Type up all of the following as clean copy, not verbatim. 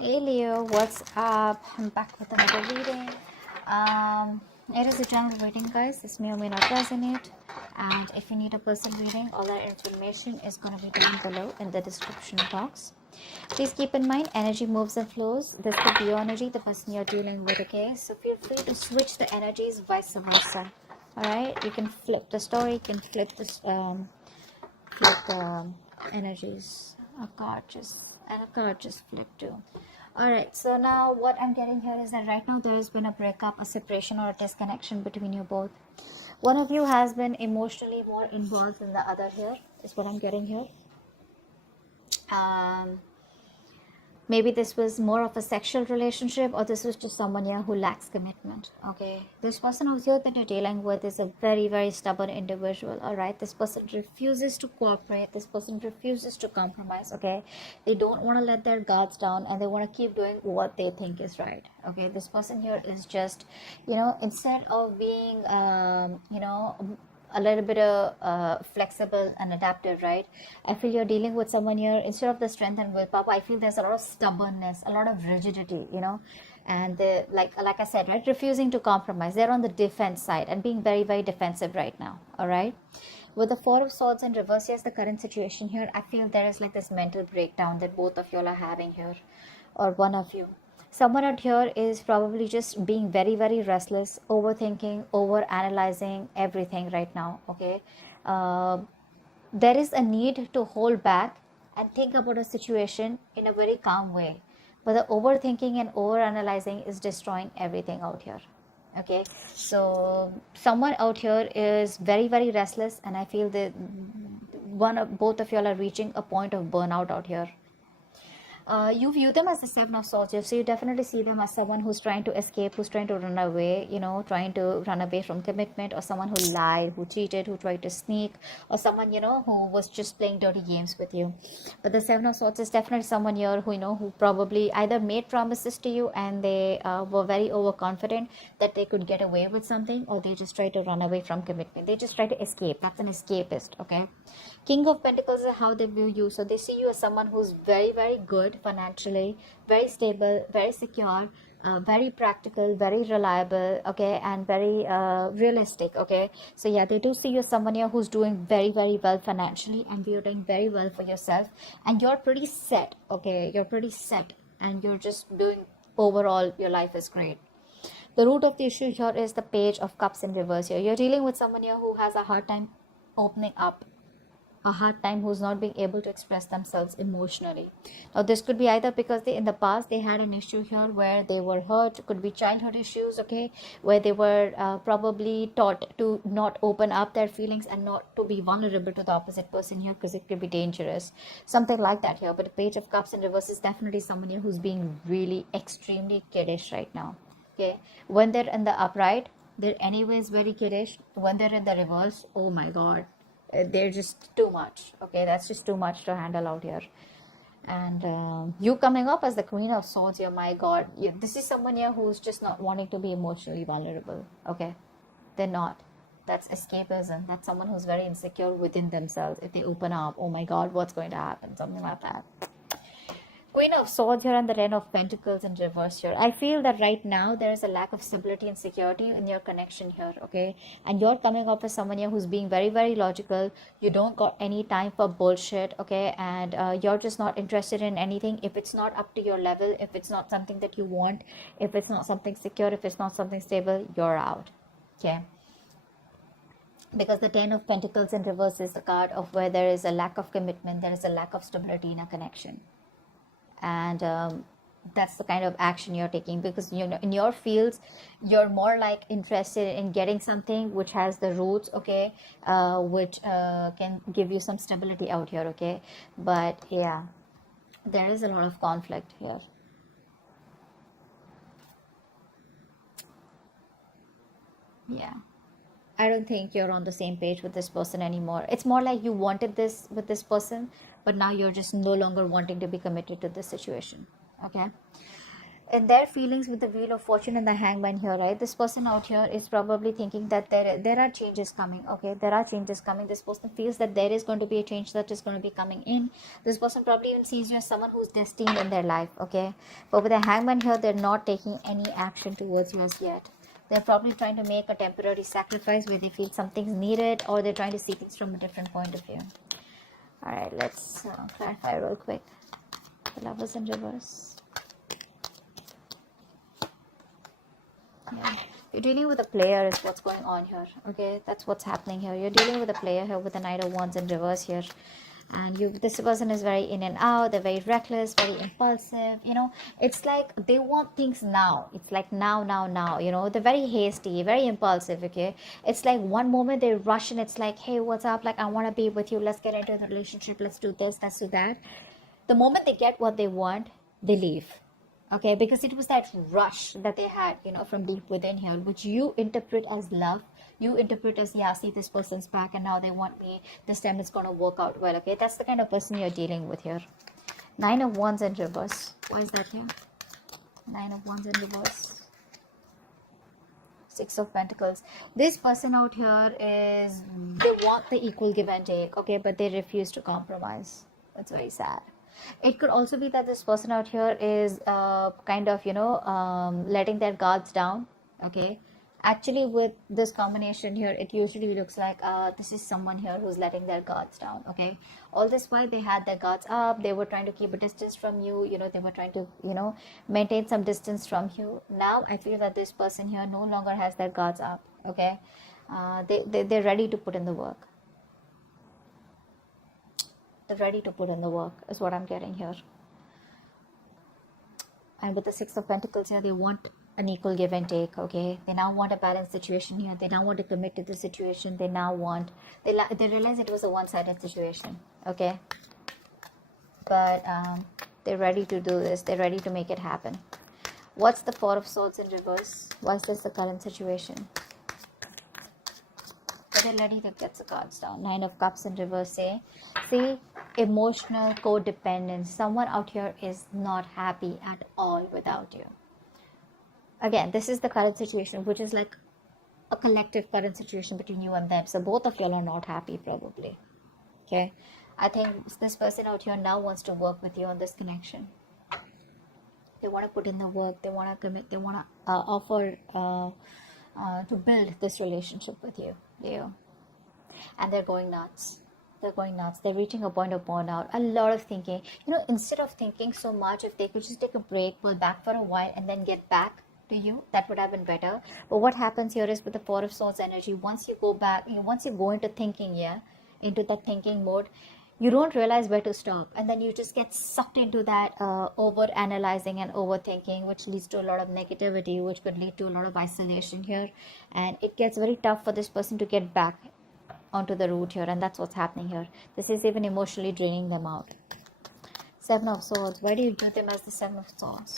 Hey Leo, what's up? I'm back with another reading. It is a general reading, guys. This may or may not resonate. And if you need a personal reading, all that information is going to be down below in the description box. Please keep in mind, energy moves and flows. This could be your energy, the person you're dealing with, okay? So feel free to switch the energies, vice versa. Alright? You can flip the story, you can flip this, flip the energies. A card just flipped too. Alright, so now what I'm getting here is that right now there has been a breakup, a separation, or a disconnection between you both. One of you has been emotionally more involved than the other here, is what I'm getting here. Maybe this was more of a sexual relationship, or this was just someone here who lacks commitment. Okay, this person out here that you're dealing with is a very, very stubborn individual. All right, this person refuses to cooperate, this person refuses to compromise. Okay, they don't want to let their guards down, and they want to keep doing what they think is right. Okay, this person here is just, instead of being a little bit of flexible and adaptive, right? I feel you're dealing with someone here, instead of the strength and willpower, I feel there's a lot of stubbornness, a lot of rigidity, and they, like I said, right, refusing to compromise. They're on the defense side and being very, very defensive right now. All right, with the Four of Swords in reverse, yes, the current situation here, I feel there is like this mental breakdown that both of you all are having here, or one of you. Someone out here is probably just being very, very restless, overthinking, over analyzing everything right now. Okay, there is a need to hold back and think about a situation in a very calm way, but the overthinking and over analyzing is destroying everything out here. Okay, so someone out here is very, very restless, and I feel that both of y'all are reaching a point of burnout out here. You view them as the Seven of Swords, so you definitely see them as someone who's trying to escape, who's trying to run away, trying to run away from commitment, or someone who lied, who cheated, who tried to sneak, or someone, who was just playing dirty games with you. But the Seven of Swords is definitely someone here who, who probably either made promises to you and they were very overconfident that they could get away with something, or they just try to run away from commitment. They just try to escape. That's an escapist, okay? King of Pentacles is how they view you. So they see you as someone who's very, very good financially, very stable, very secure, very practical, very reliable, okay, and very realistic, okay. So yeah, they do see you as someone here who's doing very, very well financially, and you're doing very well for yourself, and you're pretty set, okay. You're pretty set, and you're just doing overall, your life is great. The root of the issue here is the Page of Cups in reverse here. You're dealing with someone here who has a hard time opening up, a hard time, who's not being able to express themselves emotionally. Now this could be either because in the past they had an issue here where they were hurt, could be childhood issues, okay, where they were probably taught to not open up their feelings and not to be vulnerable to the opposite person here, because it could be dangerous, something like that here. But the Page of Cups in reverse is definitely someone here who's being really extremely kiddish right now, okay. When they're in the upright, they're anyways very kiddish. When they're in the reverse, oh my god, they're just too much, okay. That's just too much to handle out here. And you coming up as the Queen of Swords here, my god, this is someone here who's just not wanting to be emotionally vulnerable, okay. They're not. That's escapism. That's someone who's very insecure within themselves. If they open up, oh my god, what's going to happen, something like that. Queen of Swords here and the Ten of Pentacles in reverse here. I feel that right now there is a lack of stability and security in your connection here, okay? And you're coming up as someone here who's being very, very logical. You don't got any time for bullshit, okay? And you're just not interested in anything. If it's not up to your level, if it's not something that you want, if it's not something secure, if it's not something stable, you're out, okay? Because the Ten of Pentacles in reverse is the card of where there is a lack of commitment, there is a lack of stability in a connection. And that's the kind of action you're taking, because in your fields you're more like interested in getting something which has the roots, okay, which can give you some stability out here, okay. But yeah, there is a lot of conflict here. Yeah, I don't think you're on the same page with this person anymore. It's more like you wanted this with this person, but now you're just no longer wanting to be committed to this situation, okay. in their feelings with the Wheel of Fortune and the Hangman here, right? This person out here is probably thinking that there are changes coming. Okay, there are changes coming. This person feels that there is going to be a change that is going to be coming in. This person probably even sees you as someone who's destined in their life. Okay, but with the Hangman here, they're not taking any action towards you as yet. They're probably trying to make a temporary sacrifice where they feel something's needed, or they're trying to see things from a different point of view. All right, let's clarify real quick. The Lovers in reverse. Yeah. You're dealing with a player is what's going on here. Okay, that's what's happening here. You're dealing with a player here with the Knight of Wands in reverse here. And this person is very in and out. They're very reckless, very impulsive. You know, it's like they want things now. It's like now. You know, they're very hasty, very impulsive. Okay, it's like one moment they rush and it's like, hey, what's up? Like, I want to be with you. Let's get into the relationship. Let's do this. Let's do that. The moment they get what they want, they leave. Okay, because it was that rush that they had, you know, from deep within here, which you interpret as love. You interpret as, yeah, see, this person's back and now they want me. This time it's going to work out well. Okay, that's the kind of person you're dealing with here. 9 of Wands in reverse. Why is that here? 9 of Wands in reverse. 6 of Pentacles. This person out here is, they want the equal give and take. Okay, but they refuse to compromise. That's very sad. It could also be that this person out here is kind of, you know, letting their guards down. Okay, actually with this combination here, it usually looks like this is someone here who's letting their guards down. Okay, all this while they had their guards up, they were trying to keep a distance from you. You know, they were trying to, you know, maintain some distance from you. Now I feel that this person here no longer has their guards up. Okay, they're ready to put in the work. They're ready to put in the work is what I'm getting here. And with the 6 of Pentacles here, they want an equal give and take. Okay, they now want a balanced situation here. They now want to commit to the situation. They now want, they realize it was a one-sided situation. Okay, but they're ready to do this. They're ready to make it happen. What's the 4 of Swords in reverse? Why is this the current situation? They're ready to get the cards down. 9 of Cups in reverse. See, emotional codependence. Someone out here is not happy at all without you. Again, this is the current situation, which is like a collective current situation between you and them. So both of y'all are not happy probably. Okay, I think this person out here now wants to work with you on this connection. They want to put in the work. They want to commit. They want to offer to build this relationship with you. And they're going nuts. They're reaching a point of burnout. A lot of thinking. You know, instead of thinking so much, if they could just take a break, pull back for a while, and then get back to you, that would have been better. But what happens here is with the 4 of Swords energy, once you go back, once you go into thinking, into that thinking mode, you don't realize where to stop, and then you just get sucked into that over analyzing and overthinking, which leads to a lot of negativity, which could lead to a lot of isolation here, and it gets very tough for this person to get back onto the route here, and that's what's happening here. This is even emotionally draining them out. 7 of Swords. Why do you view them as the 7 of Swords?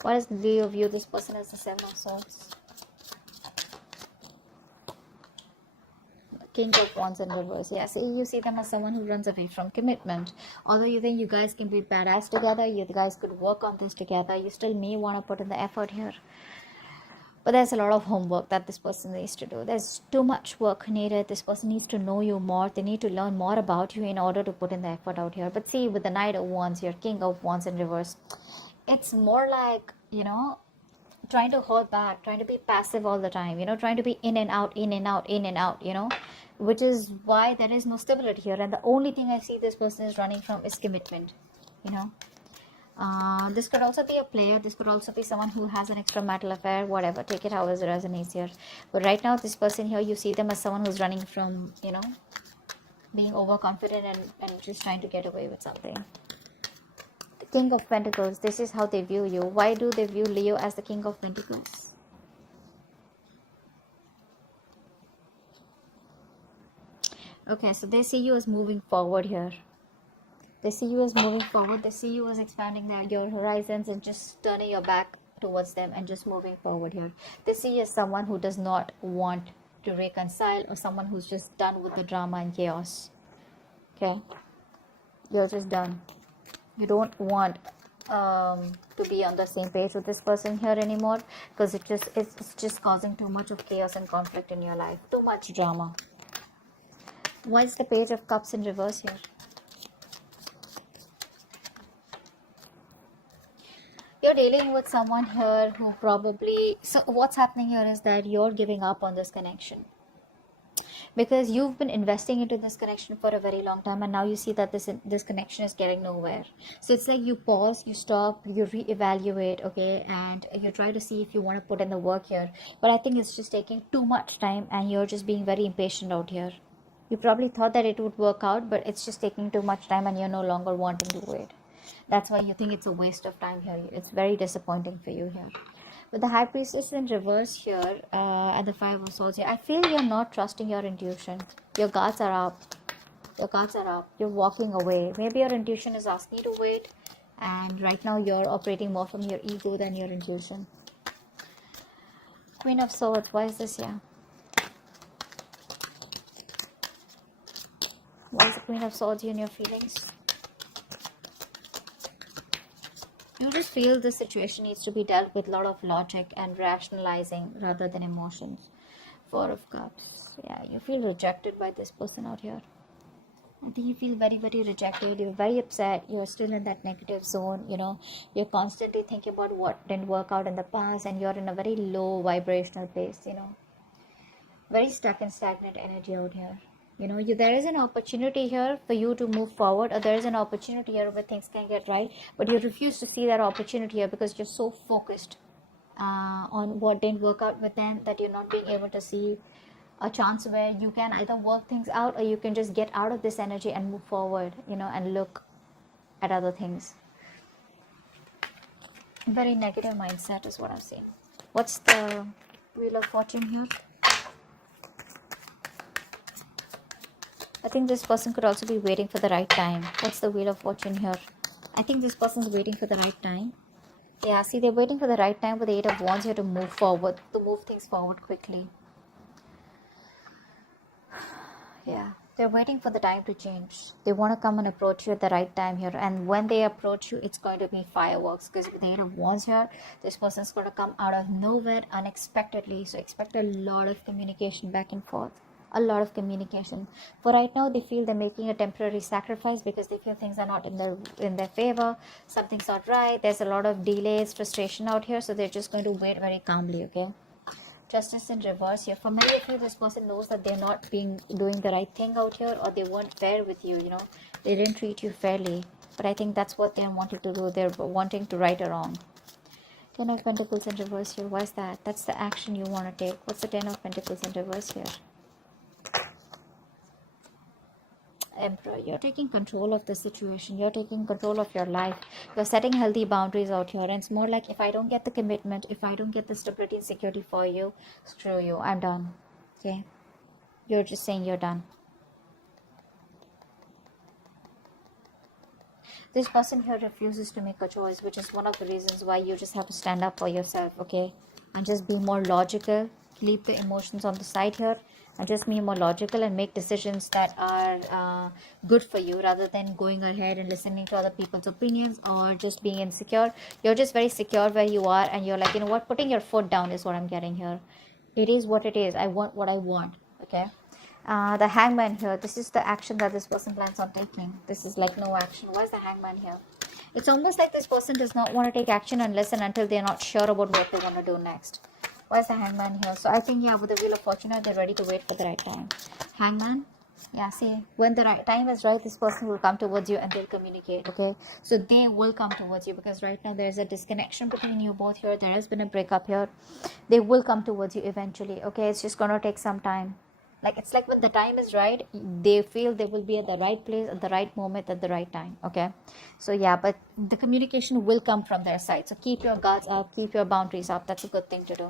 Why does Leo view this person as the 7 of Swords? King of Wands in reverse. Yeah, see, you see them as someone who runs away from commitment. Although you think you guys can be badass together, you guys could work on this together, you still may want to put in the effort here. But there's a lot of homework that this person needs to do. There's too much work needed. This person needs to know you more. They need to learn more about you in order to put in the effort out here. But see, with the Knight of Wands here, King of Wands in reverse, it's more like, you know, trying to hold back, trying to be passive all the time, you know, trying to be in and out, you know, which is why there is no stability here. And the only thing I see this person is running from is commitment, you know. This could also be a player. This could also be someone who has an extramarital affair, whatever. Take it however it resonates here. But right now, this person here, you see them as someone who's running from, you know, being overconfident and just trying to get away with something. The King of Pentacles, this is how they view you. Why do they view Leo as the King of Pentacles? Okay, so they see you as moving forward here. They see you as moving forward. They see you as expanding your horizons and just turning your back towards them and just moving forward here. They see you as someone who does not want to reconcile, or someone who's just done with the drama and chaos. Okay? You're just done. You don't want to be on the same page with this person here anymore, because it's just causing too much of chaos and conflict in your life, too much drama. Why is the Page of Cups in reverse here? You're dealing with someone here who probably, so what's happening here is that you're giving up on this connection, because you've been investing into this connection for a very long time, and now you see that this connection is getting nowhere. So it's like you pause, you stop, you reevaluate, okay, and you try to see if you want to put in the work here, but I think it's just taking too much time, and you're just being very impatient out here. You probably thought that it would work out, but it's just taking too much time, and you're no longer wanting to wait. That's why you think it's a waste of time here. It's very disappointing for you here. With the High Priestess in reverse here, and the Five of Swords here, I feel you're not trusting your intuition. Your guards are up. Your guards are up. You're walking away. Maybe your intuition is asking you to wait, and right now you're operating more from your ego than your intuition. Queen of Swords, why is this here? Why is the Queen of Swords here in your feelings? You just feel this situation needs to be dealt with a lot of logic and rationalizing rather than emotions. Four of Cups. Yeah, you feel rejected by this person out here. I think you feel very, very rejected. You're very upset. You're still in that negative zone. You know, you're constantly thinking about what didn't work out in the past, and you're in a very low vibrational place, you know. Very stuck and stagnant energy out here. You know, there is an opportunity here for you to move forward, or there is an opportunity here where things can get right, but you refuse to see that opportunity here because you're so focused on what didn't work out with them that you're not being able to see a chance where you can either work things out, or you can just get out of this energy and move forward, you know, and look at other things. Very negative mindset is what I've seen. What's the Wheel of Fortune here? I think this person could also be waiting for the right time. What's the Wheel of Fortune here? I think this person's waiting for the right time. Yeah, see, they're waiting for the right time with the Eight of Wands here to move forward, to move things forward quickly. Yeah, they're waiting for the time to change. They want to come and approach you at the right time here. And when they approach you, it's going to be fireworks. Because with the Eight of Wands here, this person's going to come out of nowhere unexpectedly. So expect a lot of communication back and forth. A lot of communication. For right now, they feel they're making a temporary sacrifice because they feel things are not in their favor. Something's not right. There's a lot of delays, frustration out here. So they're just going to wait very calmly, okay? Justice in reverse here. For many of you, this person knows that they're not doing the right thing out here, or they weren't fair with you, you know. They didn't treat you fairly. But I think that's what they're wanting to do. They're wanting to right a wrong. Ten of Pentacles in reverse here. Why is that? That's the action you want to take. What's the Ten of Pentacles in reverse here? Emperor, you're taking control of the situation. You're taking control of your life. You're setting healthy boundaries out here. And it's more like, if I don't get the commitment, if I don't get the stability and security for you, screw you. I'm done. Okay? You're just saying you're done. This person here refuses to make a choice, which is one of the reasons why you just have to stand up for yourself, okay? And just be more logical. Leave the emotions on the side here. And just be more logical and make decisions that are good for you, rather than going ahead and listening to other people's opinions or just being insecure. You're just very secure where you are, and you're like, you know what, putting your foot down is what I'm getting here. It is what it is. I want what I want, okay? The Hangman here, this is the action that this person plans on taking. This is like no action. Why is the Hangman here? It's almost like this person does not want to take action unless and until they're not sure about what they want to do next. Why is the Hangman here? So I think, yeah, with the Wheel of Fortune, they're ready to wait for the right time. Hangman, yeah, see, when the right time is right, this person will come towards you and they'll communicate, okay? So they will come towards you, because right now there's a disconnection between you both here. There has been a breakup here. They will come towards you eventually, okay? It's just going to take some time. Like, it's like when the time is right, they feel they will be at the right place at the right moment at the right time, okay? So yeah, but the communication will come from their side. So keep your guards up, keep your boundaries up. That's a good thing to do.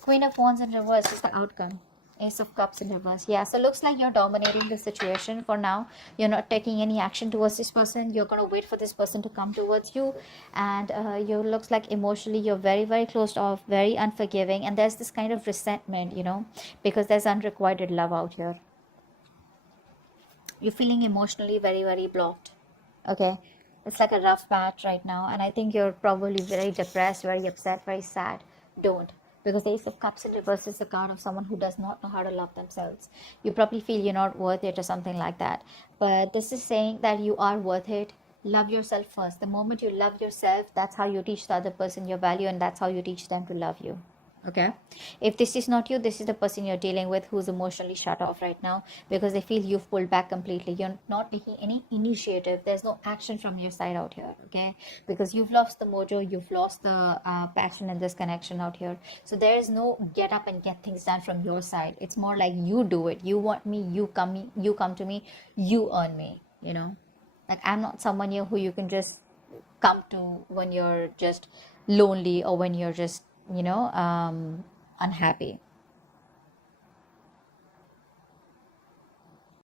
Queen of Wands in reverse is the outcome. Ace of Cups in reverse. Yeah, so looks like you're dominating the situation for now. You're not taking any action towards this person. You're going to wait for this person to come towards you. And you looks like emotionally you're very, very closed off, very unforgiving. And there's this kind of resentment, you know, because there's unrequited love out here. You're feeling emotionally very, very blocked. Okay. It's like a rough patch right now, and I think you're probably very depressed, very upset, very sad. Don't, because the Ace of Cups in reverse is the card of someone who does not know how to love themselves. You probably feel you're not worth it or something like that, but this is saying that you are worth it. Love yourself first. The moment you love yourself, that's how you teach the other person your value, and that's how you teach them to love you. Okay, if this is not you, this is the person you're dealing with who's emotionally shut off right now, because they feel you've pulled back completely. You're not taking any initiative. There's no action from your side out here. Okay, because you've lost the mojo, you've lost the passion in this connection out here. So there is no get up and get things done from your side. It's more like you do it. You want me, you come to me, you earn me, you know. Like, I'm not someone here who you can just come to when you're just lonely, or when you're just, unhappy.